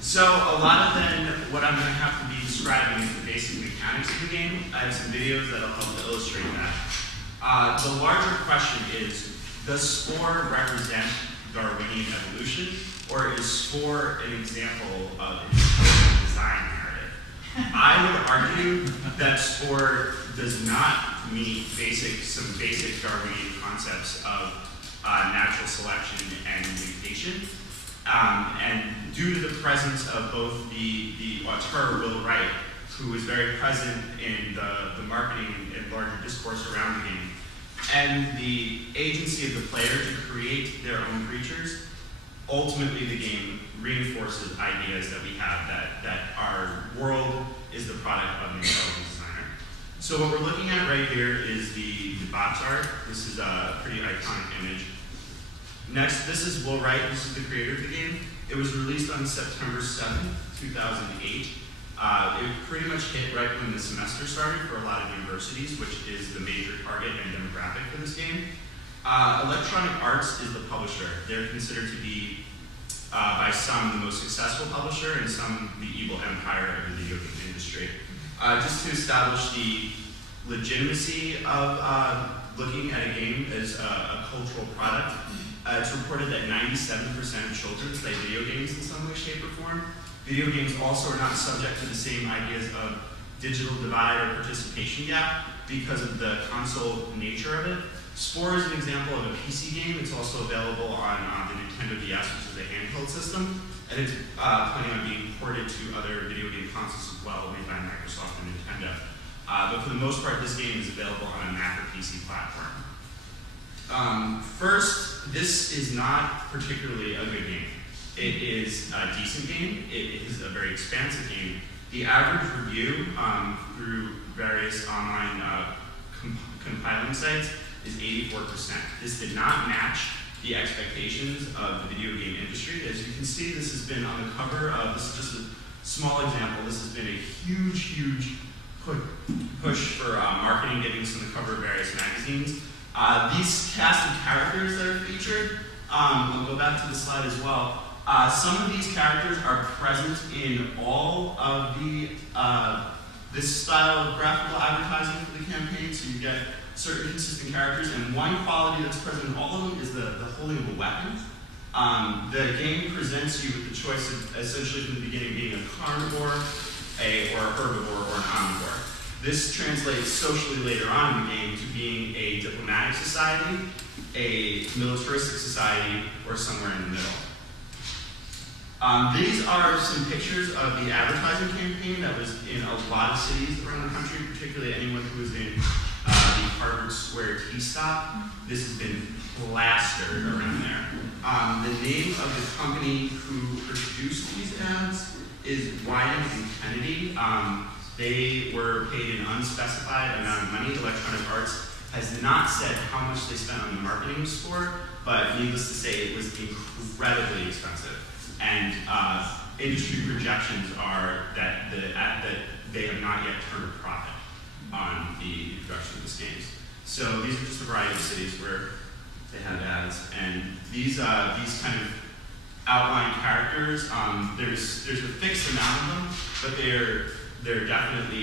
So a lot of then what I'm going to have to be describing is the basic mechanics of the game. I have some videos that will help to illustrate that. The larger question is, does Spore represent Darwinian evolution, or is Spore an example of intelligent design narrative? I would argue that Spore does not meet some basic Darwinian concepts of natural selection and mutation. And due to the presence of both the auteur, Will Wright, who was very present in the marketing and larger discourse around the game, and the agency of the player to create their own creatures, ultimately the game reinforces ideas that we have that our world is the product of an intelligent designer. So what we're looking at right here is the box art. This is a pretty iconic image. Next, this is Will Wright. This is the creator of the game. It was released on September 7th, 2008. It pretty much hit right when the semester started for a lot of universities, which is the major target and demographic for this game. Electronic Arts is the publisher. They're considered to be, by some, the most successful publisher, and some the evil empire of the video game industry. Just to establish the legitimacy of looking at a game as a cultural product, it's reported that 97% of children play video games in some way, shape, or form. Video games also are not subject to the same ideas of digital divide or participation gap because of the console nature of it. Spore is an example of a PC game. It's also available on the Nintendo DS, which is a handheld system, and it's planning on being ported to other video game consoles as well, made by Microsoft and Nintendo. But for the most part, this game is available on a Mac or PC platform. First, this is not particularly a good game. It is a decent game. It is a very expansive game. The average review through various online compiling sites is 84%. This did not match the expectations of the video game industry. As you can see, this has been on the cover of, this is just a small example, this has been a huge push for marketing, getting this on the cover of various magazines. These cast of characters that are featured, I'll go back to the slide as well. Some of these characters are present in all of this style of graphical advertising for the campaign, so you get certain consistent characters, and one quality that's present in all of them is the holding of a weapon. The game presents you with the choice of essentially from the beginning being a carnivore, or a herbivore, or an omnivore. This translates socially later on in the game to being a diplomatic society, a militaristic society, or somewhere in the middle. These are some pictures of the advertising campaign that was in a lot of cities around the country, particularly anyone who was in the Harvard Square T-Stop. This has been plastered around there. The name of the company who produced these ads is Wyden and Kennedy. They were paid an unspecified amount of money. Electronic Arts has not said how much they spent on the marketing score, but needless to say, it was incredibly expensive. And industry projections are that they have not yet turned a profit on the production of this game. So these are just a variety of cities where they had ads, and these kind of outline characters. There's a fixed amount of them, but they're definitely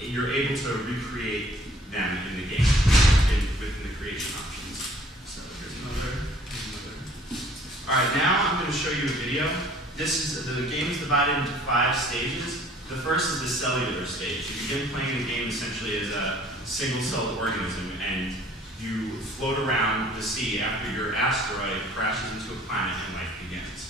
you're able to recreate them in the game within the creation options. So here's another. All right, now I'm going to show you a video. The game is divided into 5 stages. The first is the cellular stage. You begin playing the game essentially as a single-celled organism, and you float around the sea after your asteroid crashes into a planet and life begins.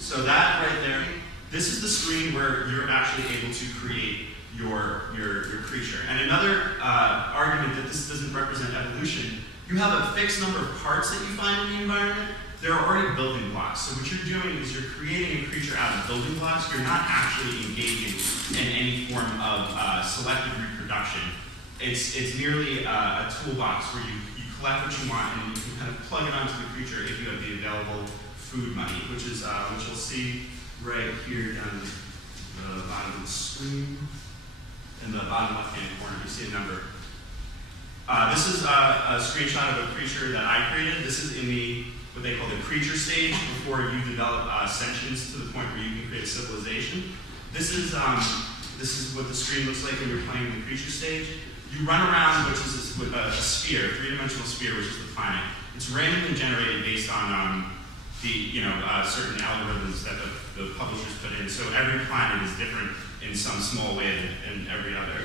So that right there, this is the screen where you're actually able to create your creature. And another argument that this doesn't represent evolution, you have a fixed number of parts that you find in the environment. There are already building blocks. So what you're doing is you're creating a creature out of building blocks. You're not actually engaging in any form of selective reproduction. It's merely a toolbox where you collect what you want and you can kind of plug it onto the creature if you have the available food money, which you'll see right here down the bottom of the screen. In the bottom left-hand corner, you see a number. This is a screenshot of a creature that I created. This is in the what they call the creature stage before you develop sentience to the point where you can create a civilization. This is what the screen looks like when you're playing in the creature stage. You run around, which is a sphere, a three-dimensional sphere, which is the planet. It's randomly generated based on certain algorithms that the publishers put in. So every planet is different in some small way than every other.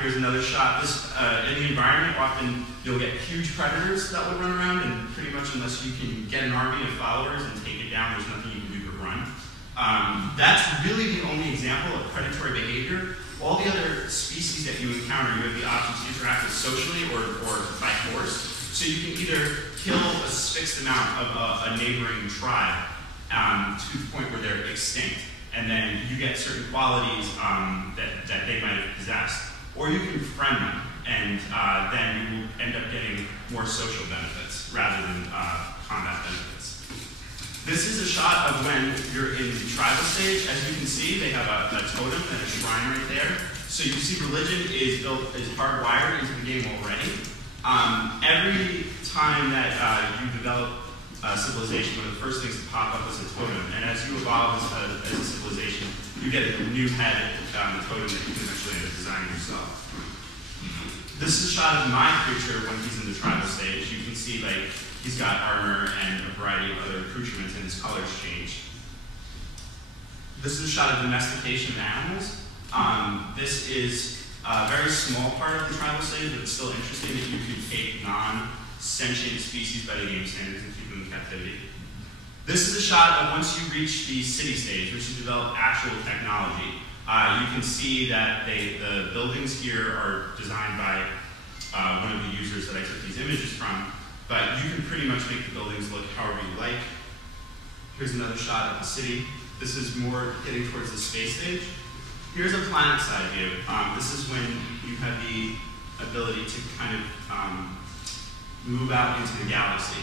Here's another shot. In the environment, often you'll get huge predators that will run around, and pretty much unless you can get an army of followers and take it down, there's nothing you can do but run. That's really the only example of predatory behavior. All the other species that you encounter, you have the option to interact with socially or by force. So you can either kill a fixed amount of a neighboring tribe to the point where they're extinct, and then you get certain qualities that they might have possessed. Or you can befriend them, and then you will end up getting more social benefits rather than combat benefits. This is a shot of when you're in the tribal stage. As you can see, they have a totem and a shrine right there. So you see religion is hardwired into the game already. Every time that you develop a civilization, one of the first things to pop up is a totem. And as you evolve as a civilization, you get a new head on the totem that you can eventually end up designing yourself. This is a shot of my creature when he's in the tribal stage. You can see he's got armor and a variety of other accoutrements, and his colors change. This is a shot of domestication of animals. This is a very small part of the tribal stage, but it's still interesting that you can take non-sentient species by the game standards and keep them in captivity. This is a shot of once you reach the city stage, which you develop actual technology. You can see that the buildings here are designed by one of the users that I took these images from, but you can pretty much make the buildings look however you like. Here's another shot of the city. This is more getting towards the space stage. Here's a planet side view. This is when you have the ability to kind of move out into the galaxy.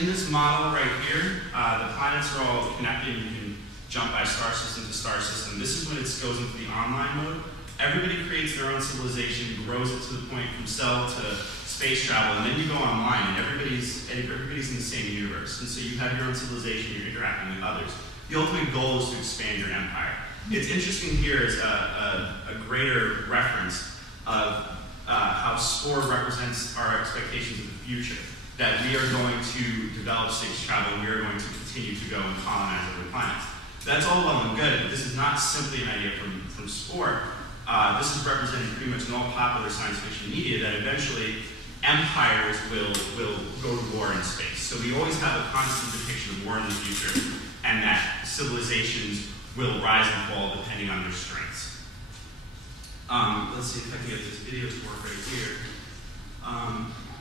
In this model right here, the planets are all connected. You can jump by star system to star system. This is when it goes into the online mode. Everybody creates their own civilization, grows it to the point from cell to space travel, and then you go online, and everybody's in the same universe. And so you have your own civilization, you're interacting with others. The ultimate goal is to expand your empire. It's interesting here is a greater reference of how Spore represents our expectations of the future. That we are going to develop space travel, and we are going to continue to go and colonize other planets. That's all well and good, but this is not simply an idea from Spore. This is represented pretty much in all popular science fiction media that eventually empires will go to war in space. So we always have a constant depiction of war in the future, and that civilizations will rise and fall depending on their strengths. Let's see if I can get this video to work right here.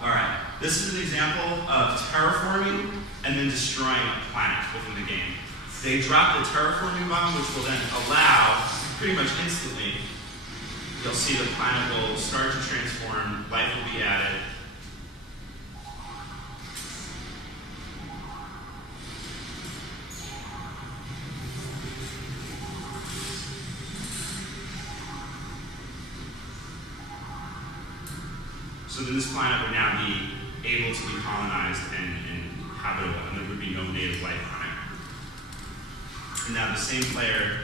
All right, this is an example of terraforming and then destroying a planet within the game. They drop the terraforming bomb, which will then allow, pretty much instantly, you'll see the planet will start to transform, life will be added. So then this planet would now be able to be colonized and habitable, and there would be no native life on it. And now the same player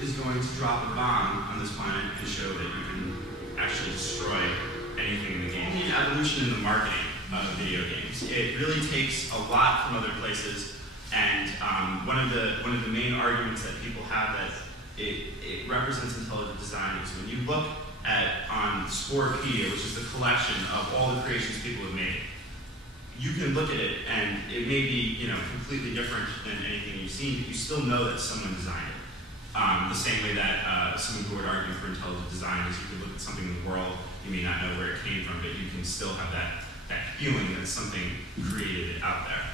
is going to drop a bomb on this planet and show that you can actually destroy anything in the game. The evolution in the marketing of video games. It really takes a lot from other places, and one of the main arguments that people have that it represents intelligent design is when you look on Sporepedia, which is the collection of all the creations people have made. You can look at it, and it may be completely different than anything you've seen, but you still know that someone designed it. The same way that someone who would argue for intelligent design is you could look at something in the world, you may not know where it came from, but you can still have that feeling that something created it out there.